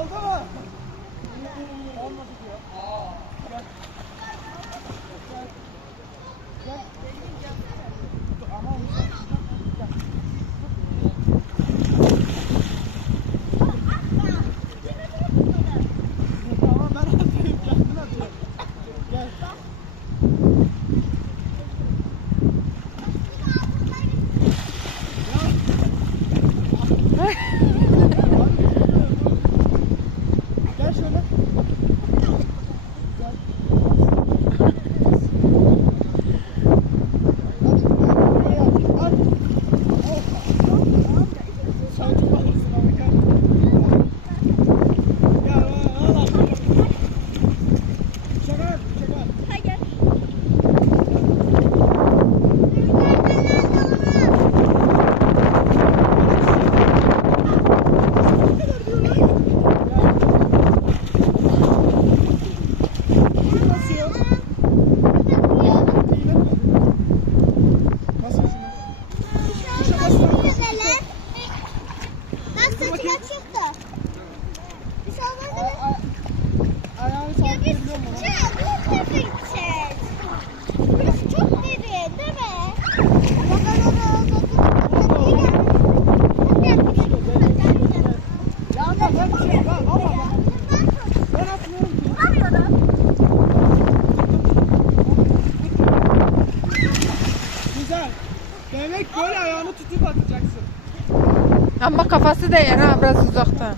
Oldu Thank you. Ayağını sallayabiliyor musun? Ya ama ben bir şey bak ama bak. Ben atmıyorum ki. Güzel. Demek böyle ayağını tutup atacaksın. Ama kafası değer ha biraz uzakta.